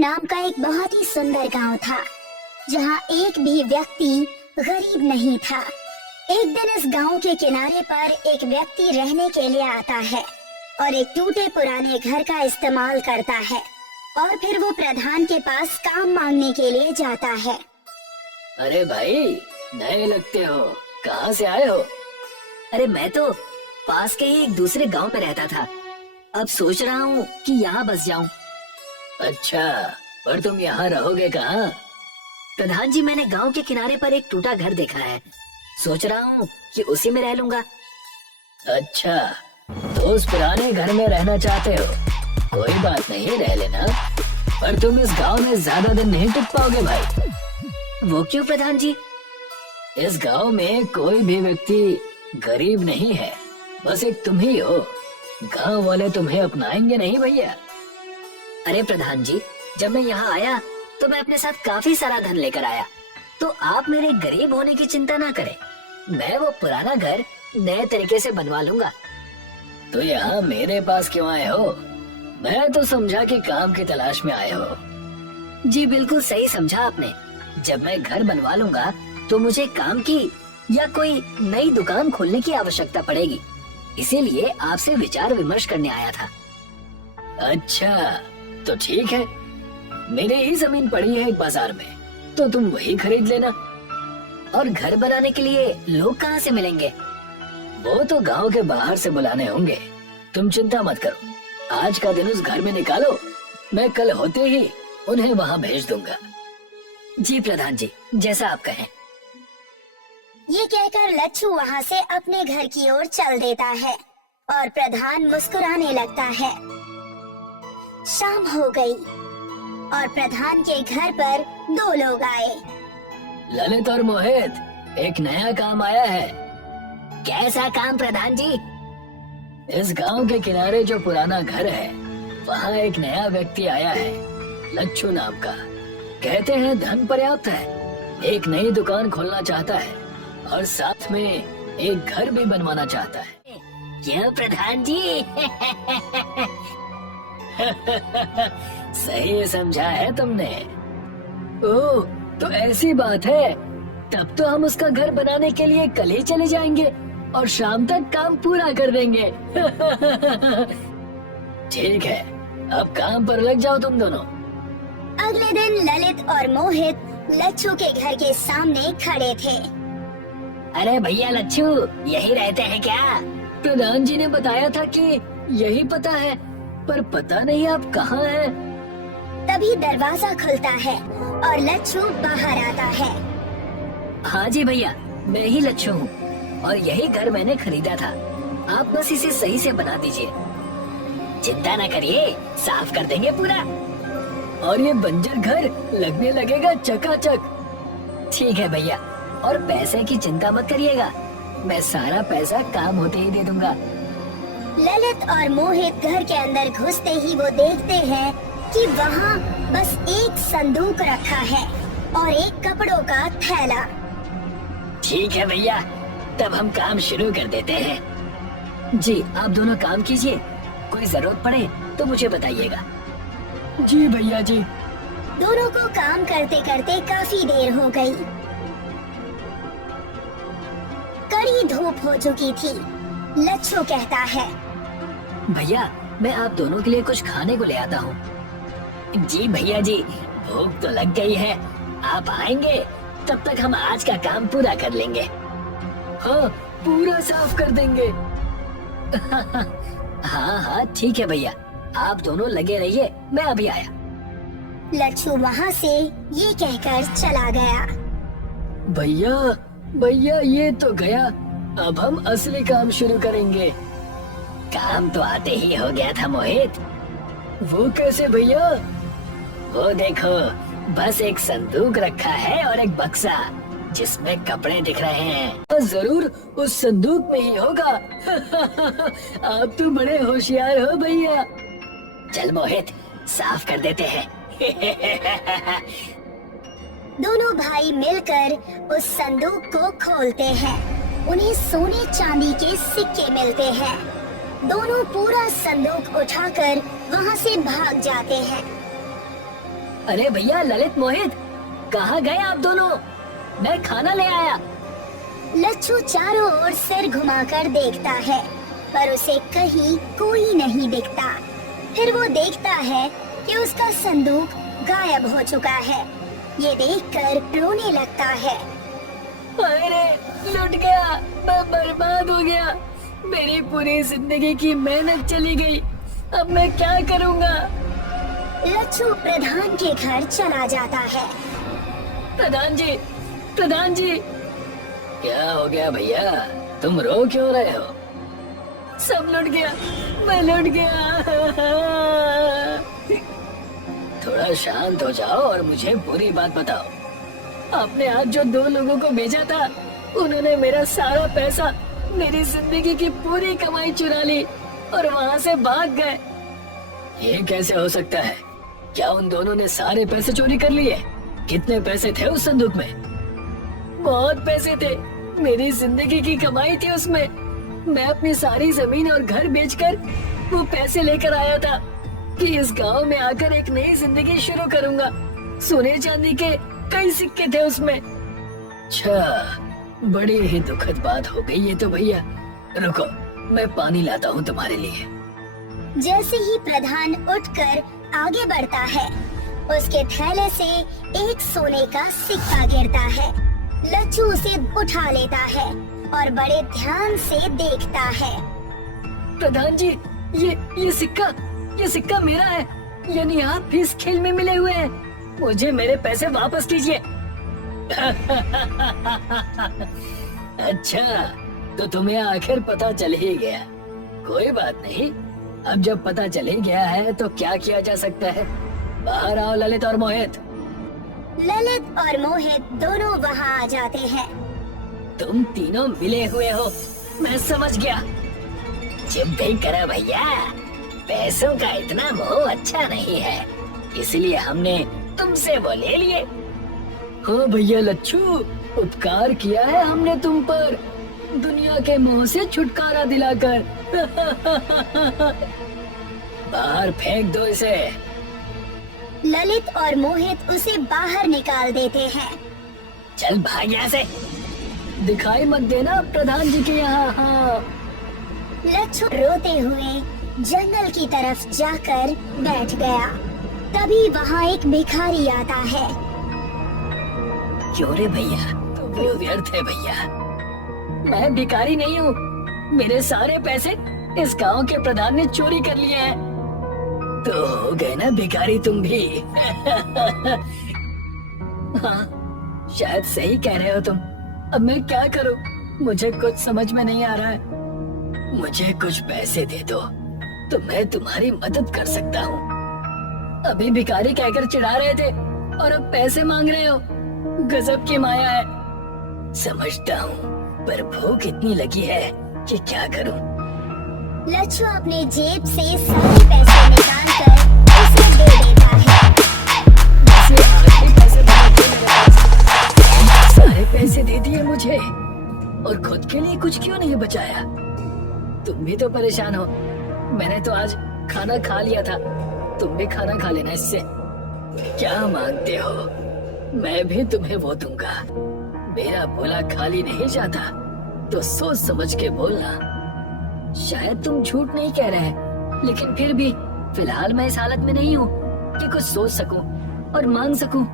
नाम का एक बहुत ही सुंदर गांव था, जहां एक भी व्यक्ति गरीब नहीं था। एक दिन इस गांव के किनारे पर एक व्यक्ति रहने के लिए आता है और एक टूटे पुराने घर का इस्तेमाल करता है और फिर वो प्रधान के पास काम मांगने के लिए जाता है। अरे भाई, नए लगते हो, कहाँ से आए हो? अरे मैं तो पास के ही एक दूसरे गांव में रहता था। अब सोच रहा हूँ कि यहाँ बस जाऊँ। अच्छा, पर तुम यहाँ रहोगे कहाँ? प्रधान जी, मैंने गांव के किनारे पर एक टूटा घर देखा है, सोच रहा हूँ कि उसी में रह लूंगा। अच्छा, तो उस पुराने घर में रहना चाहते हो? कोई बात नहीं, रह लेना, पर तुम इस गांव में ज्यादा दिन नहीं टिक पाओगे भाई। वो क्यों प्रधान जी? इस गांव में कोई भी व्यक्ति गरीब नहीं है, बस एक तुम ही हो। गांव वाले तुम्हें अपनाएंगे नहीं भैया। अरे प्रधान जी, जब मैं यहाँ आया तो मैं अपने साथ काफी सारा धन लेकर आया, तो आप मेरे गरीब होने की चिंता ना करें। मैं वो पुराना घर नए तरीके से बनवा लूंगा। तो यहाँ मेरे पास क्यों आए हो? मैं तो समझा कि काम की तलाश में आए हो। जी बिल्कुल सही समझा आपने। जब मैं घर बनवा लूंगा तो मुझे काम की या कोई नई दुकान खोलने की आवश्यकता पड़ेगी, इसीलिए आपसे विचार विमर्श करने आया था। अच्छा, तो ठीक है, मेरी ही जमीन पड़ी है एक बाजार में, तो तुम वही खरीद लेना। और घर बनाने के लिए लोग कहाँ से मिलेंगे? वो तो गांव के बाहर से बुलाने होंगे, तुम चिंता मत करो। आज का दिन उस घर में निकालो, मैं कल होते ही उन्हें वहाँ भेज दूंगा। जी प्रधान जी, जैसा आप कहें। ये कहकर लच्छू वहाँ से अपने घर की ओर चल देता है और प्रधान मुस्कुराने लगता है। शाम हो गई और प्रधान के घर पर दो लोग आए। ललित और मोहित, एक नया काम आया है। कैसा काम प्रधान जी? इस गांव के किनारे जो पुराना घर है, वहाँ एक नया व्यक्ति आया है, लच्छू नाम का। कहते हैं धन पर्याप्त है, एक नई दुकान खोलना चाहता है और साथ में एक घर भी बनवाना चाहता है। क्यों प्रधान जी? सही समझा है तुमने। ओह, तो ऐसी बात है, तब तो हम उसका घर बनाने के लिए कल ही चले जाएंगे और शाम तक काम पूरा कर देंगे। ठीक है, अब काम पर लग जाओ तुम दोनों। अगले दिन ललित और मोहित लच्छू के घर के सामने खड़े थे। अरे भैया लच्छू, यही रहते हैं क्या? प्रधान जी ने बताया था कि यही पता है, पर पता नहीं आप कहाँ हैं। तभी दरवाजा खुलता है और लच्छू बाहर आता है। हाँ जी भैया, मैं ही लच्छू हूँ और यही घर मैंने खरीदा था। आप बस इसे सही से बना दीजिए। चिंता न करिए, साफ कर देंगे पूरा। और ये बंजर घर लगने लगेगा चकाचक। ठीक है भैया, और पैसे की चिंता मत करिएगा, मैं सारा पैसा काम होते ही दे दूंगा। ललित और मोहित घर के अंदर घुसते ही वो देखते हैं कि वहाँ बस एक संदूक रखा है और एक कपड़ों का थैला। ठीक है भैया, तब हम काम शुरू कर देते हैं। जी, आप दोनों काम कीजिए, कोई जरूरत पड़े तो मुझे बताइएगा। जी भैया जी। दोनों को काम करते करते काफी देर हो गई। कड़ी धूप हो चुकी थी। लच्छू कहता है, भैया मैं आप दोनों के लिए कुछ खाने को ले आता हूँ। जी भैया जी, भूख तो लग गई है, आप आएंगे तब तक हम आज का काम पूरा कर लेंगे। हाँ, पूरा साफ कर देंगे। हाँ हाँ ठीक है भैया, आप दोनों लगे रहिए, मैं अभी आया। लच्छू वहाँ से ये कहकर चला गया। भैया भैया, ये तो गया, अब हम असली काम शुरू करेंगे। काम तो आते ही हो गया था मोहित। वो कैसे भैया? वो देखो, बस एक संदूक रखा है और एक बक्सा जिसमें कपड़े दिख रहे हैं। जरूर उस संदूक में ही होगा। आप तो बड़े होशियार हो भैया। चल मोहित, साफ कर देते हैं। दोनों भाई मिलकर उस संदूक को खोलते हैं। उन्हें सोने चांदी के सिक्के मिलते हैं। दोनों पूरा संदूक उठाकर वहाँ से भाग जाते हैं। अरे भैया ललित मोहित, कहाँ गए आप दोनों? मैं खाना ले आया। लच्छू चारों ओर सिर घुमाकर देखता है पर उसे कहीं कोई नहीं दिखता। फिर वो देखता है कि उसका संदूक गायब हो चुका है। ये देखकर रोने लगता है। अरे लुट गया, मैं बर्बाद हो गया, मेरी पूरी जिंदगी की मेहनत चली गई, अब मैं क्या करूँगा? लच्छू प्रधान के घर चला जाता है। प्रधान जी, प्रधान जी। क्या हो गया भैया, तुम रो क्यों रहे हो? सब लुट गया, मैं लुट गया। थोड़ा शांत हो जाओ और मुझे पूरी बात बताओ। आपने आज जो 2 लोगों को भेजा था, उन्होंने मेरा सारा पैसा, मेरी जिंदगी की पूरी कमाई चुरा ली और वहाँ से भाग गए। ये कैसे हो सकता है? क्या उन दोनों ने सारे पैसे चोरी कर लिए? कितने पैसे थे उस संदूक में? बहुत पैसे थे, मेरी जिंदगी की कमाई थी उसमें। मैं अपनी सारी जमीन और घर बेचकर वो पैसे लेकर आया था कि इस गांव में आकर एक नई जिंदगी शुरू करूंगा। सोने चांदी के कई सिक्के थे उसमें। अच्छा, बड़ी ही दुखद बात हो गई ये तो भैया। रुको, मैं पानी लाता हूँ तुम्हारे लिए। जैसे ही प्रधान उठकर आगे बढ़ता है, उसके थैले से एक सोने का सिक्का गिरता है। लच्छू उसे उठा लेता है और बड़े ध्यान से देखता है। प्रधान जी, ये सिक्का मेरा है, यानी आप भी इस खेल में मिले हुए हैं। मुझे मेरे पैसे वापस कीजिए। अच्छा, तो तुम्हें आखिर पता चल ही गया। कोई बात नहीं, अब जब पता चल ही गया है तो क्या किया जा सकता है। बाहर आओ ललित और मोहित। ललित और मोहित दोनों वहाँ आ जाते हैं। तुम तीनों मिले हुए हो, मैं समझ गया। चुप भी करो भैया, पैसों का इतना मोह अच्छा नहीं है, इसलिए हमने तुमसे वो ले लिए। हाँ भैया लच्छू, उपकार किया है हमने तुम पर, दुनिया के मोह से छुटकारा दिलाकर। बाहर फेंक दो इसे। ललित और मोहित उसे बाहर निकाल देते हैं। चल भाग यहाँ से। दिखाई मत देना प्रधान जी के यहाँ। हाँ। लच्छू रोते हुए जंगल की तरफ जाकर बैठ गया। तभी वहाँ एक भिखारी आता है। क्यों रे भैया? तो वो व्यर्थ है भैया, मैं भिखारी नहीं हूँ। मेरे सारे पैसे इस गांव के प्रधान ने चोरी कर लिए हैं। तो हो गए ना भिखारी तुम भी। हाँ, शायद सही कह रहे हो तुम। अब मैं क्या करूँ, मुझे कुछ समझ में नहीं आ रहा है। मुझे कुछ पैसे दे दो तो मैं तुम्हारी मदद कर सकता हूँ। अभी भिखारी कहकर चिढ़ा रहे थे और अब पैसे मांग रहे हो। गजब की माया है। समझता हूँ, पर भूख इतनी लगी है कि क्या करूँ। लच्छू अपने जेब से सारे पैसे निकालकर उसे दे देता है। इसे आखिरी पैसे बचा के मेरे पास। सारे पैसे दे दिए मुझे और खुद के लिए कुछ क्यों नहीं बचाया। तुम भी तो परेशान हो। मैंने तो आज खाना खा लिया था, तुम भी खाना खा लेना इससे। क्या मांगते हो, मैं भी तुम्हें वो दूंगा। मेरा बोला खाली नहीं जाता, तो सोच समझ के बोलना। शायद तुम झूठ नहीं कह रहे हैं, लेकिन फिर भी फिलहाल मैं इस हालत में नहीं हूँ कि कुछ सोच सकूं और मांग सकूं।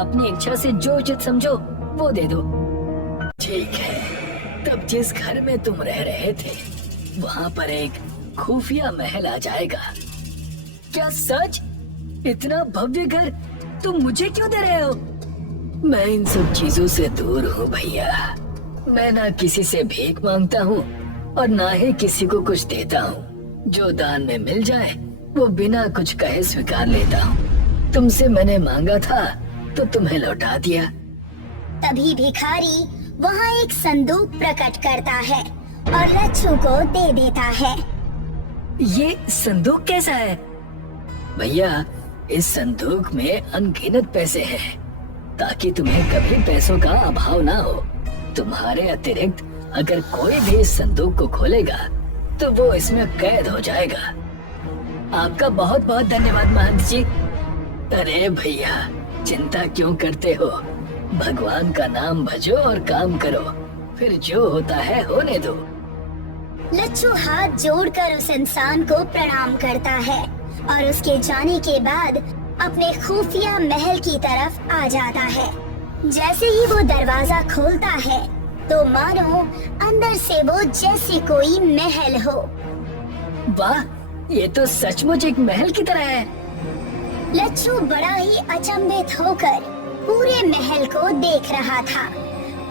अपनी इच्छा से जो उचित समझो वो दे दो। ठीक है, तब जिस घर में तुम रह रहे थे वहाँ पर एक खुफिया महल आ जाएगा। क्या सच? इतना भव्य घर तुम मुझे क्यों दे रहे हो? मैं इन सब चीजों से दूर हूँ भैया। मैं ना किसी से भीख मांगता हूँ और ना ही किसी को कुछ देता हूँ। जो दान में मिल जाए वो बिना कुछ कहे स्वीकार लेता हूँ। तुमसे मैंने मांगा था तो तुम्हें लौटा दिया। तभी भिखारी वहाँ एक संदूक प्रकट करता है और लच्छू को दे देता है। ये संदूक कैसा है? भैया, इस संदूक में अनगिनत पैसे हैं, ताकि तुम्हें कभी पैसों का अभाव ना हो। तुम्हारे अतिरिक्त अगर कोई भी इस संदूक को खोलेगा तो वो इसमें कैद हो जाएगा। आपका बहुत बहुत धन्यवाद महंत जी। अरे भैया, चिंता क्यों करते हो? भगवान का नाम भजो और काम करो, फिर जो होता है होने दो। लच्छू हाथ जोड़कर उस इंसान को प्रणाम करता है और उसके जाने के बाद अपने खुफिया महल की तरफ आ जाता है। जैसे ही वो दरवाजा खोलता है तो मानो अंदर से वो जैसे कोई महल हो। वाह, ये तो सचमुच एक महल की तरह है। लच्छू बड़ा ही अचंभित होकर पूरे महल को देख रहा था।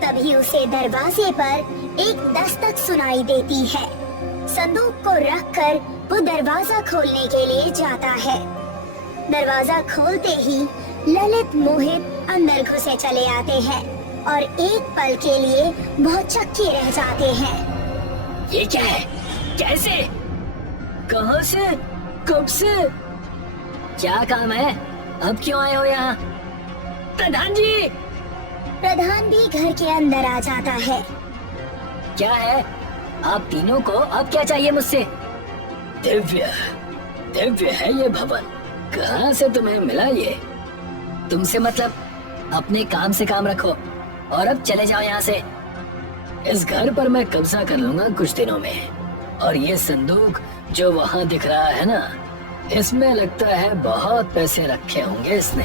तभी उसे दरवाजे पर एक दस्तक सुनाई देती है। संदूक को रखकर वो दरवाजा खोलने के लिए जाता है। दरवाजा खोलते ही ललित मोहित अंदर घुसे चले आते हैं और एक पल के लिए बहुत चक्के रह जाते हैं। ये क्या है? कैसे? कहां से? कब से? क्या काम है? अब क्यों आए हो यहाँ? प्रधान जी! प्रधान भी घर के अंदर आ जाता है। क्या है? आप तीनों को अब क्या चाहिए मुझसे? दिव्य, दिव्य है ये भवन। कहाँ से तुम्हें मिला ये? तुमसे मतलब? अपने काम से काम रखो और अब चले जाओ यहाँ से। इस घर पर मैं कब्जा कर लूंगा कुछ दिनों में, और ये संदूक जो वहाँ दिख रहा है ना, इसमें लगता है बहुत पैसे रखे होंगे इसने।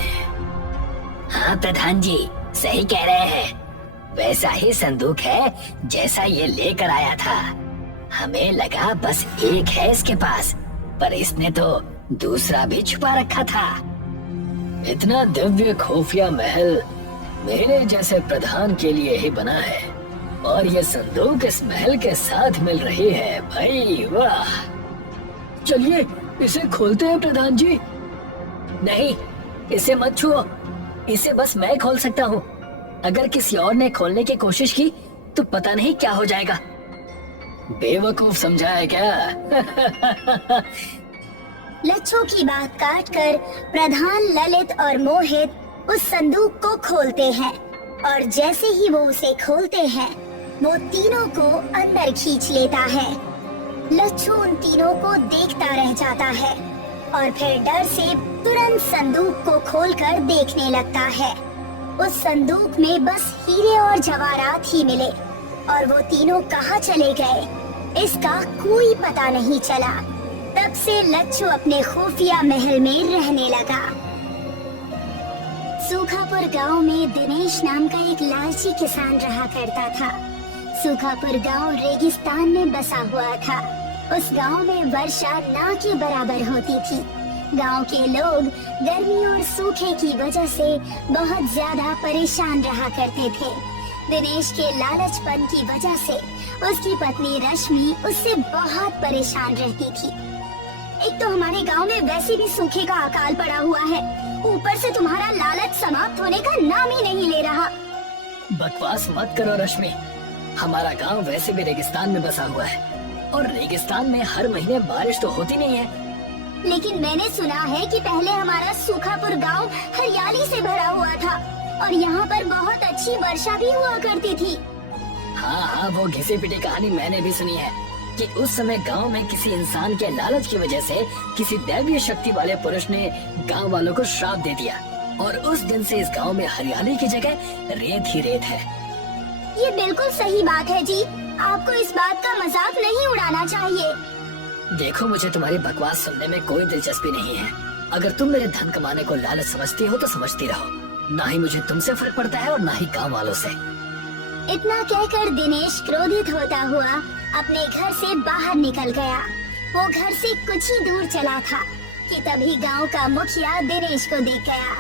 हाँ प्रधान जी, सही कह रहे हैं। वैसा ही संदूक है जैसा ये लेकर आया था। हमें लगा बस एक है इसके पास, पर इसने तो दूसरा भी छुपा रखा था। इतना दिव्य खुफिया महल मेरे जैसे प्रधान के लिए ही बना है, और ये संदूक इस महल के साथ मिल रही है। भाई वाह! चलिए इसे खोलते हैं प्रधान जी। नहीं, इसे मत छुओ। इसे बस मैं खोल सकता हूँ। अगर किसी और ने खोलने की कोशिश की तो पता नहीं क्या हो जाएगा। बेवकूफ समझा है क्या? लच्छू की बात काटकर प्रधान, ललित और मोहित उस संदूक को खोलते हैं, और जैसे ही वो उसे खोलते हैं वो तीनों को अंदर खींच लेता है। लच्छू उन तीनों को देखता रह जाता है और फिर डर से तुरंत संदूक को खोलकर देखने लगता है। उस संदूक में बस हीरे और जवाहरात ही मिले, और वो तीनों कहाँ चले गए इसका कोई पता नहीं चला। तब से लच्छू अपने खुफिया महल में रहने लगा। सूखापुर गांव में दिनेश नाम का एक लालची किसान रहा करता था। सूखापुर गांव रेगिस्तान में बसा हुआ था। उस गांव में वर्षा ना के बराबर होती थी। गांव के लोग गर्मी और सूखे की वजह से बहुत ज्यादा परेशान रहा करते थे। दिनेश के लालचपन की वजह से उसकी पत्नी रश्मि उससे बहुत परेशान रहती थी। एक तो हमारे गांव में वैसे भी सूखे का अकाल पड़ा हुआ है, ऊपर से तुम्हारा लालच समाप्त होने का नाम ही नहीं ले रहा। बकवास मत करो रश्मि। हमारा गांव वैसे भी रेगिस्तान में बसा हुआ है, और रेगिस्तान में हर महीने बारिश तो होती नहीं है। लेकिन मैंने सुना है कि पहले हमारा सूखापुर गांव हरियाली से भरा हुआ था और यहाँ पर बहुत अच्छी वर्षा भी हुआ करती थी। हाँ, वो घिसी पिटी कहानी मैंने भी सुनी है कि उस समय गांव में किसी इंसान के लालच की वजह से किसी दैवीय शक्ति वाले पुरुष ने गांव वालों को श्राप दे दिया, और उस दिन से इस गांव में हरियाली की जगह रेत ही रेत है। ये बिल्कुल सही बात है जी। आपको इस बात का मजाक नहीं उड़ाना चाहिए। देखो, मुझे तुम्हारी बकवास सुनने में कोई दिलचस्पी नहीं है। अगर तुम मेरे धन कमाने को लालच समझती हो तो समझती रहो। ना ही मुझे तुमसे फर्क पड़ता है और ना ही गांव वालों से। इतना कहकर दिनेश क्रोधित होता हुआ अपने घर से बाहर निकल गया। वो घर से कुछ ही दूर चला था कि तभी गांव का मुखिया दिनेश को देख गया।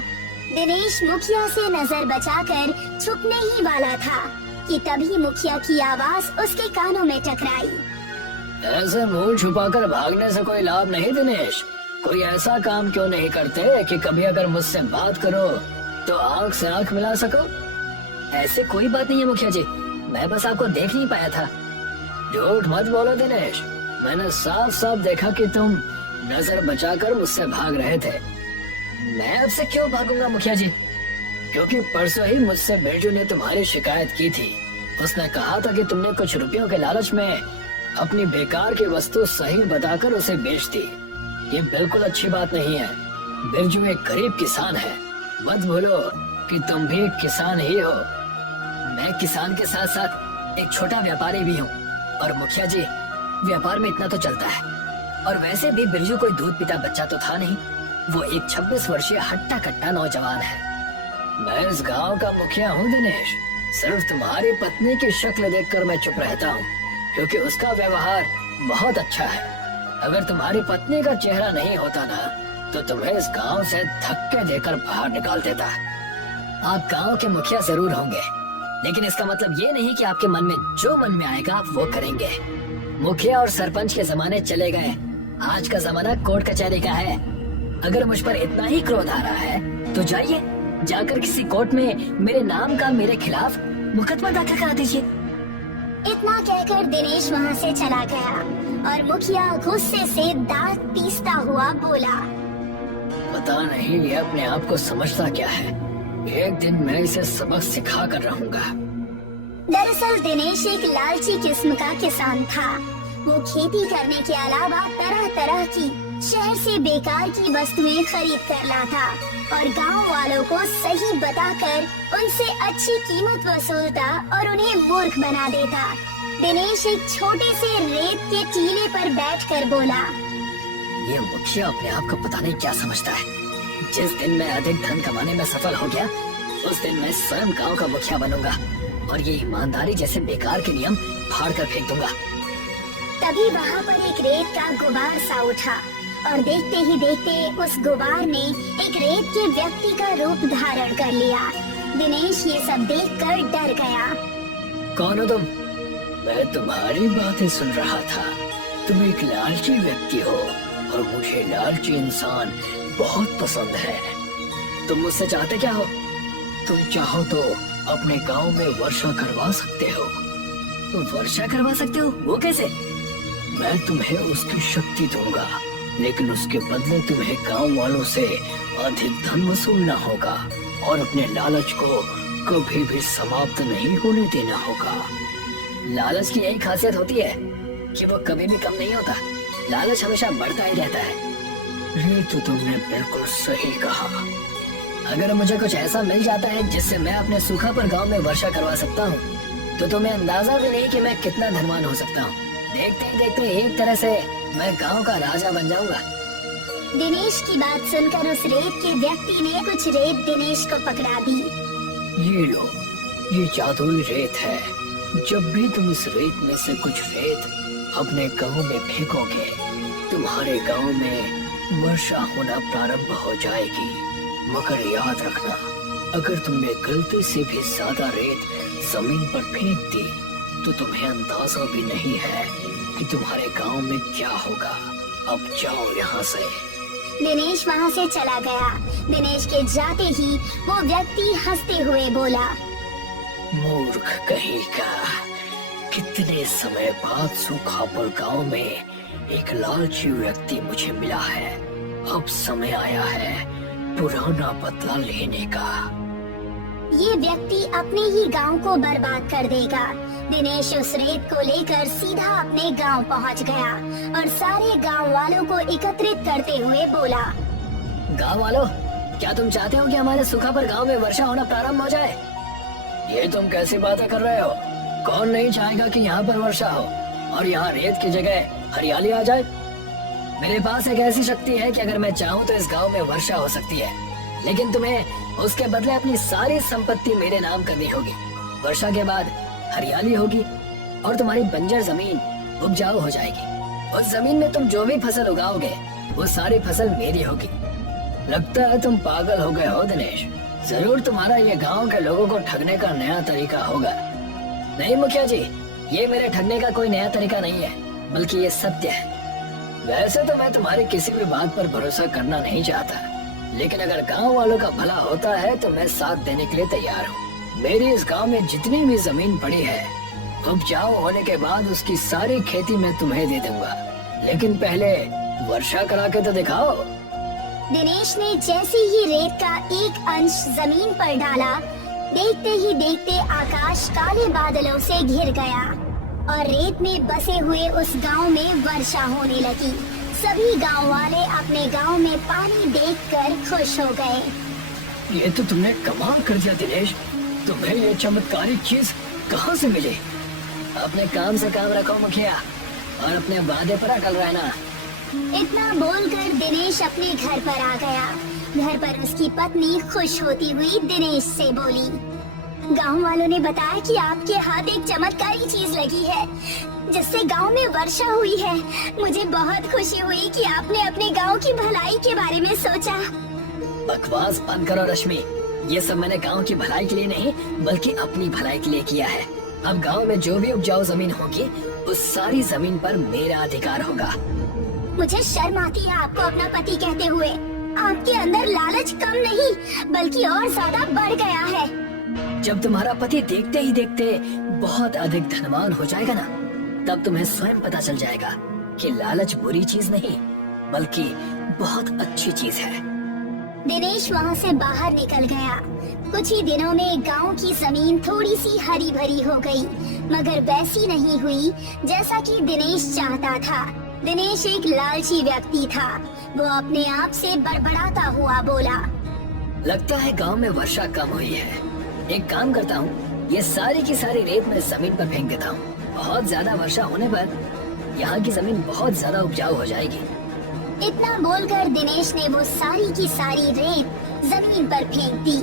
दिनेश मुखिया से नजर बचाकर छुपने ही वाला था कि तभी मुखिया की आवाज उसके कानों में टकराई। ऐसे मुंह छुपाकर भागने से कोई लाभ नहीं दिनेश। कोई ऐसा काम क्यों नहीं करते कि कभी अगर मुझसे बात करो तो आंख से आंख मिला सको? ऐसे कोई बात नहीं है मुखिया जी, मैं बस आपको देख नहीं पाया था। झूठ मत बोलो दिनेश, मैंने साफ साफ देखा कि तुम नजर बचाकर मुझसे भाग रहे थे। मैं आपसे क्यों भागूंगा मुखिया जी? क्योंकि परसों ही मुझसे बिरजू ने तुम्हारी शिकायत की थी। उसने कहा था कि तुमने कुछ रुपयों के लालच में अपनी बेकार की वस्तु सही बताकर उसे बेच दी। ये बिल्कुल अच्छी बात नहीं है। बिरजू एक गरीब किसान है, मत भूलो कि तुम भी एक किसान ही हो। मैं किसान के साथ साथ एक छोटा व्यापारी भी हूँ। और मुखिया जी, व्यापार में इतना तो चलता है। और वैसे भी बिरजू कोई दूध पीता बच्चा तो था नहीं, वो एक 26 वर्षीय हट्टा कट्टा नौजवान है। मैं इस गांव का मुखिया हूँ दिनेश। सिर्फ तुम्हारी पत्नी की शक्ल देखकर मैं चुप रहता हूँ, क्योंकि उसका व्यवहार बहुत अच्छा है। अगर तुम्हारी पत्नी का चेहरा नहीं होता ना, तो तुम्हें इस गांव से धक्के देकर बाहर निकाल देता। आप गांव के मुखिया जरूर होंगे, लेकिन इसका मतलब ये नहीं कि आपके मन में जो मन में आएगा वो करेंगे। मुखिया और सरपंच के जमाने चले गए, आज का जमाना कोर्ट कचहरी का है। अगर मुझ पर इतना ही क्रोध आ रहा है तो जाइए, जाकर किसी कोर्ट में मेरे नाम का मेरे खिलाफ मुकदमा दाखिल करा दीजिए। इतना कहकर दिनेश वहाँ से चला गया और मुखिया गुस्से से दांत पीसता हुआ बोला, पता नहीं ये अपने आप को समझता क्या है। एक दिन मैं इसे सबक सिखा कर रहूंगा। दरअसल दिनेश एक लालची किस्म का किसान था। वो खेती करने के अलावा तरह तरह की शहर से बेकार की वस्तुएं खरीद कर लाता और गांव वालों को सही बताकर उनसे अच्छी कीमत वसूलता और उन्हें मूर्ख बना देता। दिनेश एक छोटे से रेत के टीले पर बैठकर बोला, ये मुखिया अपने आप को पता नहीं क्या समझता है। जिस दिन मैं अधिक धन कमाने में सफल हो गया, उस दिन मैं स्वयं गांव का मुखिया बनूंगा और ये ईमानदारी जैसे बेकार के नियम फाड़ कर फेंक दूंगा। तभी वहाँ पर एक रेत का गुबार सा उठा और देखते ही देखते उस गुबार ने एक रेत के व्यक्ति का रूप धारण कर लिया। दिनेश ये सब देखकर डर गया। कौन हो तुम? मैं तुम्हारी बातें सुन रहा था। तुम एक लालची व्यक्ति हो और मुझे लालची इंसान बहुत पसंद है। तुम मुझसे चाहते क्या हो? तुम चाहो तो अपने गांव में वर्षा करवा सकते हो। तुम वर्षा करवा सकते हो? वो कैसे? मैं तुम्हें उसकी शक्ति दूंगा, लेकिन उसके बदले तुम्हें गांव वालों से अधिक धन वसूलना होगा और अपने लालच को कभी भी समाप्त नहीं होने देना होगा। लालच की यही खासियत होती है कि वो कभी भी कम नहीं होता। लालच हमेशा बढ़ता ही रहता है। ये तो तुमने बिल्कुल सही कहा। अगर मुझे कुछ ऐसा मिल जाता है जिससे मैं अपने सूखा पर गांव में वर्षा करवा सकता हूँ, तो तुम्हें अंदाजा भी नहीं कि मैं कितना धनवान हो सकता हूँ। देखते ही देखते एक तरह से मैं गांव का राजा बन जाऊंगा। दिनेश की बात सुनकर उस रेत के व्यक्ति ने कुछ रेत दिनेश को पकड़ा दी। ये लो, ये जादुई रेत है। जब भी तुम इस रेत में से कुछ रेत अपने गांव में फेंकोगे, तुम्हारे गांव में वर्षा होना प्रारंभ हो जाएगी। मगर याद रखना, अगर तुमने गलती से भी ज्यादा रेत जमीन पर फेंक दी, तो तुम्हें अंदाजा भी नहीं है कि तुम्हारे गांव में क्या होगा। अब जाओ यहाँ से। दिनेश वहाँ से चला गया। दिनेश के जाते ही वो व्यक्ति हंसते हुए बोला, मूर्ख कहीं का, कितने समय बाद सूखापुर गांव में एक लालची व्यक्ति मुझे मिला है। अब समय आया है पुराना बदला लेने का। ये व्यक्ति अपने ही गांव को बर्बाद कर देगा। दिनेश उस रेत को लेकर सीधा अपने गांव पहुंच गया और सारे गांव वालों को एकत्रित करते हुए बोला, गांव वालों, क्या तुम चाहते हो कि हमारे सूखा पर गांव में वर्षा होना प्रारंभ हो जाए? ये तुम कैसी बातें कर रहे हो? कौन नहीं चाहेगा कि यहाँ पर वर्षा हो और यहाँ रेत की जगह हरियाली आ जाए? मेरे पास एक ऐसी शक्ति है कि अगर मैं चाहूँ तो इस गांव में वर्षा हो सकती है, लेकिन तुम्हें उसके बदले अपनी सारी संपत्ति मेरे नाम करनी होगी। वर्षा के बाद हरियाली होगी और तुम्हारी बंजर जमीन उपजाऊ हो जाएगी। उस जमीन में तुम जो भी फसल उगाओगे, वो सारी फसल मेरी होगी। लगता है तुम पागल हो गए हो दिनेश। जरूर तुम्हारा ये गांव के लोगों को ठगने का नया तरीका होगा। नहीं मुखिया जी, ये मेरे ठगने का कोई नया तरीका नहीं है, बल्कि ये सत्य है। वैसे तो मैं तुम्हारी किसी भी बात पर भरोसा करना नहीं चाहता, लेकिन अगर गांव वालों का भला होता है तो मैं साथ देने के लिए तैयार हूँ। मेरी इस गांव में जितनी भी जमीन पड़ी है, उपजाऊ होने के बाद उसकी सारी खेती मैं तुम्हें दे दूंगा, लेकिन पहले वर्षा करा के तो दिखाओ। दिनेश ने जैसे ही रेत का एक अंश जमीन पर डाला, देखते ही देखते आकाश काले बादलों से घिर गया और रेत में बसे हुए उस गांव में वर्षा होने लगी। सभी गांव वाले अपने गांव में पानी देखकर खुश हो गए। ये तो तुमने कमाल कर दिया दिनेश। तुम्हें ये चमत्कारिक चीज कहाँ से मिली? अपने काम से काम रखो मुखिया, और अपने वादे पर अटल रहना। इतना बोलकर दिनेश अपने घर पर आ गया। घर पर उसकी पत्नी खुश होती हुई दिनेश से बोली, गांव वालों ने बताया कि आपके हाथ एक चमत्कारी चीज लगी है जिससे गांव में वर्षा हुई है। मुझे बहुत खुशी हुई कि आपने अपने गांव की भलाई के बारे में सोचा। बकवास बंद करो रश्मि। ये सब मैंने गांव की भलाई के लिए नहीं बल्कि अपनी भलाई के लिए किया है। अब गांव में जो भी उपजाऊ जमीन होगी उस सारी जमीन पर मेरा अधिकार होगा। मुझे शर्म आती है आपको अपना पति कहते हुए। आपके अंदर लालच कम नहीं बल्कि और ज्यादा बढ़ गया है। जब तुम्हारा पति देखते ही देखते बहुत अधिक धनवान हो जाएगा ना, तब तुम्हें स्वयं पता चल जाएगा कि लालच बुरी चीज नहीं बल्कि बहुत अच्छी चीज है। दिनेश वहाँ से बाहर निकल गया। कुछ ही दिनों में गांव की जमीन थोड़ी सी हरी भरी हो गई, मगर वैसी नहीं हुई जैसा कि दिनेश चाहता था। दिनेश एक लालची व्यक्ति था। वो अपने आप से बड़बड़ाता हुआ बोला, लगता है गांव में वर्षा कम हुई है। एक काम करता हूँ, ये सारी की सारी रेत मैं जमीन पर फेंक देता हूँ। बहुत ज्यादा वर्षा होने पर यहाँ की जमीन बहुत ज्यादा उपजाऊ हो जाएगी। इतना बोलकर दिनेश ने वो सारी की सारी रेत जमीन पर फेंक दी,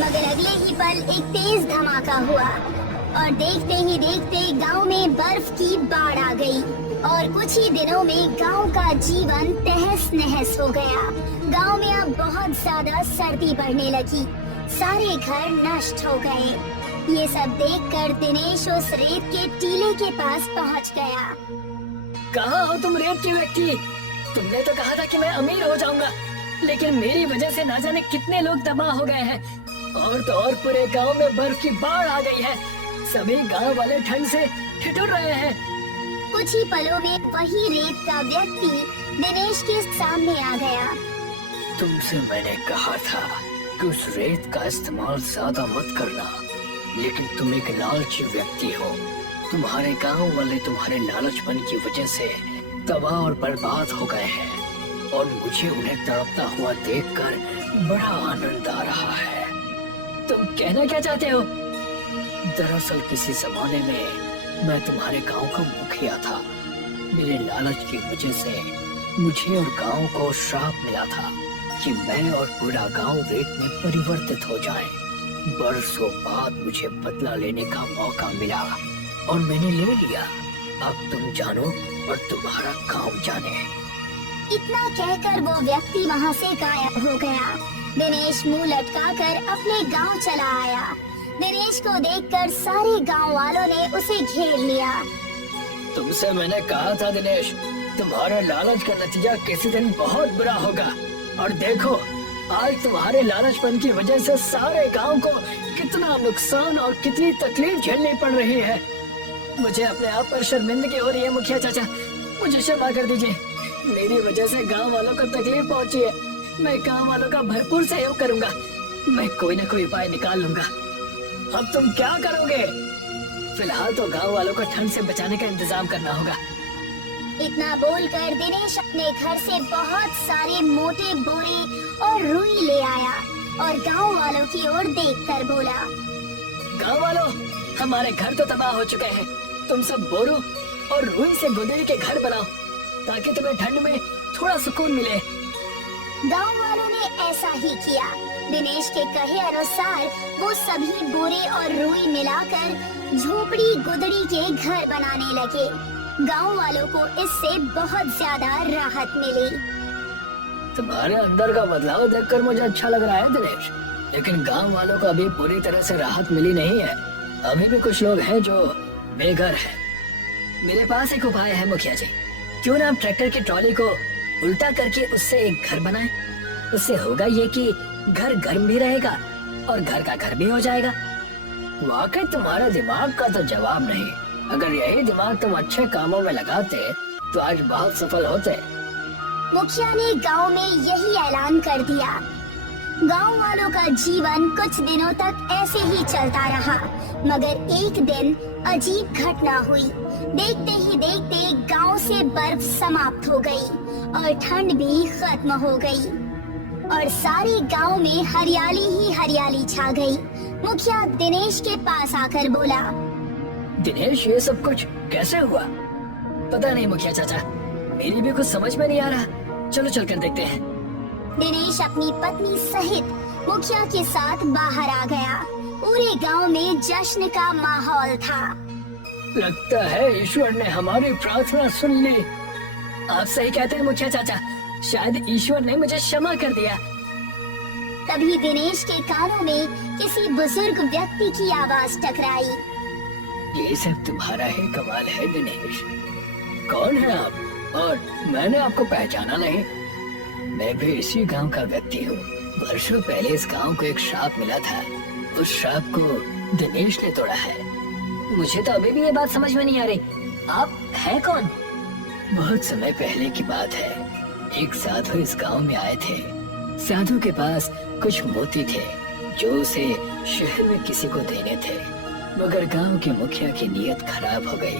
मगर अगले ही पल एक तेज धमाका हुआ और देखते ही देखते गांव में बर्फ की बाढ़ आ गई और कुछ ही दिनों में गांव का जीवन तहस नहस हो गया। गांव में अब बहुत ज्यादा सर्दी बढ़ने लगी। सारे घर नष्ट हो गए। ये सब देखकर दिनेश उस रेत के टीले के पास पहुंच गया। कहाँ हो तुम रेत के व्यक्ति? तुमने तो कहा था कि मैं अमीर हो जाऊंगा, लेकिन मेरी वजह से ना जाने कितने लोग तबाह हो गए हैं। और तो और पूरे गांव में बर्फ की बाढ़ आ गई है। सभी गांव वाले ठंड से ठिठुर रहे हैं। कुछ ही पलों में वही रेत का व्यक्ति दिनेश के सामने आ गया। तुमसे मैंने कहा था कि उस रेत का इस्तेमाल ज्यादा मत करना, लेकिन तुम एक लालची व्यक्ति हो। तुम्हारे गांव वाले तुम्हारे लालचपन की वजह से तबाह और बर्बाद हो गए हैं और मुझे उन्हें तड़पता हुआ देखकर बड़ा आनंद आ रहा है। तुम कहना क्या चाहते हो? दरअसल किसी जमाने में मैं तुम्हारे गांव का मुखिया था। मेरे लालच की वजह से मुझे और गांव को श्राप मिला था कि मैं और पूरा गांव रेत में परिवर्तित हो जाए। बरसों बाद मुझे बदला लेने का मौका मिला और मैंने ले लिया। अब तुम जानो और तुम्हारा काम जाने। इतना कहकर वो व्यक्ति वहाँ से गायब हो गया। दिनेश मुंह लटकाकर अपने गांव चला आया। दिनेश को देखकर सारे गांव वालों ने उसे घेर लिया। तुमसे मैंने कहा था दिनेश, तुम्हारे लालच का नतीजा किसी दिन बहुत बुरा होगा। और देखो, आज तुम्हारे लालचपन की वजह से सारे गांव को कितना नुकसान और कितनी तकलीफ झेलनी पड़ रही है। मुझे अपने आप पर शर्मिंदगी हो रही है मुखिया चाचा, मुझे क्षमा कर दीजिए। मेरी वजह से गांव वालों को तकलीफ पहुंची है। मैं गांव वालों का भरपूर सहयोग करूंगा। मैं कोई न कोई उपाय निकाल लूंगा। अब तुम क्या करोगे? फिलहाल तो गांव वालों को ठंड से बचाने का इंतजाम करना होगा। इतना बोलकर दिनेश अपने घर से बहुत सारे मोटे बोरे और रुई ले आया और गांव वालों की ओर देखकर बोला, गांव वालों, हमारे घर तो तबाह हो चुके हैं। तुम सब बोरों और रुई से गुदड़ी के घर बनाओ ताकि तुम्हें ठंड में थोड़ा सुकून मिले। गांव वालों ने ऐसा ही किया। दिनेश के कहे अनुसार वो सभी बोरे और रुई मिलाकर झोपड़ी गुदड़ी के घर बनाने लगे। गांव वालों को इससे बहुत ज्यादा राहत मिली। तुम्हारे अंदर का बदलाव देखकर मुझे अच्छा लग रहा है दिनेश, लेकिन गांव वालों को अभी पूरी तरह से राहत मिली नहीं है। अभी भी कुछ लोग हैं जो बेघर हैं। मेरे पास एक उपाय है मुखिया जी। क्यों ना हम ट्रैक्टर की ट्रॉली को उल्टा करके उससे एक घर बनाएं। उससे होगा ये कि घर गर्म भी रहेगा और घर का घर भी हो जाएगा। वाकई तुम्हारा दिमाग का तो जवाब नहीं। अगर यही दिमाग तुम अच्छे कामों में लगाते तो आज बहुत सफल होते। मुखिया ने गांव में यही ऐलान कर दिया। गांव वालों का जीवन कुछ दिनों तक ऐसे ही चलता रहा, मगर एक दिन अजीब घटना हुई। देखते ही देखते गांव से बर्फ समाप्त हो गई और ठंड भी खत्म हो गई और सारे गांव में हरियाली ही हरियाली छा गई। मुखिया दिनेश के पास आकर बोला, दिनेश, ये सब कुछ कैसे हुआ? पता नहीं मुखिया चाचा, मेरी भी कुछ समझ में नहीं आ रहा। चलो चलकर देखते हैं। दिनेश अपनी पत्नी सहित मुखिया के साथ बाहर आ गया। पूरे गांव में जश्न का माहौल था। लगता है ईश्वर ने हमारी प्रार्थना सुन ली। आप सही कहते हैं मुखिया चाचा, शायद ईश्वर ने मुझे क्षमा कर दिया। तभी दिनेश के कानों में किसी बुजुर्ग व्यक्ति की आवाज टकराई। ये सब तुम्हारा ही कमाल है दिनेश। कौन है आप? और मैंने आपको पहचाना नहीं। मैं भी इसी गांव का व्यक्ति हूँ। वर्षों पहले इस गांव को एक श्राप मिला था। उस श्राप को दिनेश ने तोड़ा है। मुझे तो अभी भी ये बात समझ में नहीं आ रही, आप हैं कौन? बहुत समय पहले की बात है। एक साधु इस गांव में आए थे। साधु के पास कुछ मोती थे जो उसे शहर में किसी को देने थे, मगर गांव के मुखिया की नीयत खराब हो गई।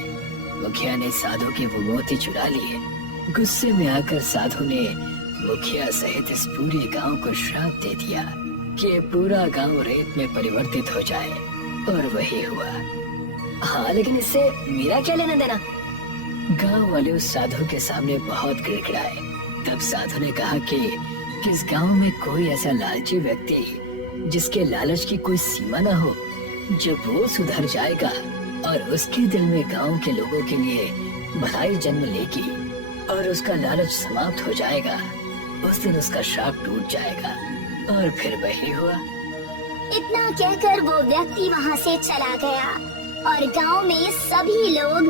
मुखिया ने साधु के वो मोती चुरा लिए। गुस्से में आकर साधु ने मुखिया सहित इस पूरे गांव को श्राप दे दिया कि ये पूरा गांव रेत में परिवर्तित हो जाए, और वही हुआ। हाँ, लेकिन इससे मेरा क्या लेना देना? गांव वाले उस साधु के सामने बहुत गिड़गिड़ाए। तब साधु ने कहा कि इस गांव में कोई ऐसा लालची व्यक्ति जिसके लालच की कोई सीमा न हो, जब वो सुधर जाएगा और उसके दिल में गांव के लोगों के लिए भलाई जन्म लेगी और उसका लालच समाप्त हो जाएगा, उस दिन उसका श्राप टूट जाएगा। और फिर वही हुआ। इतना कहकर वो व्यक्ति वहाँ से चला गया और गांव में सभी लोग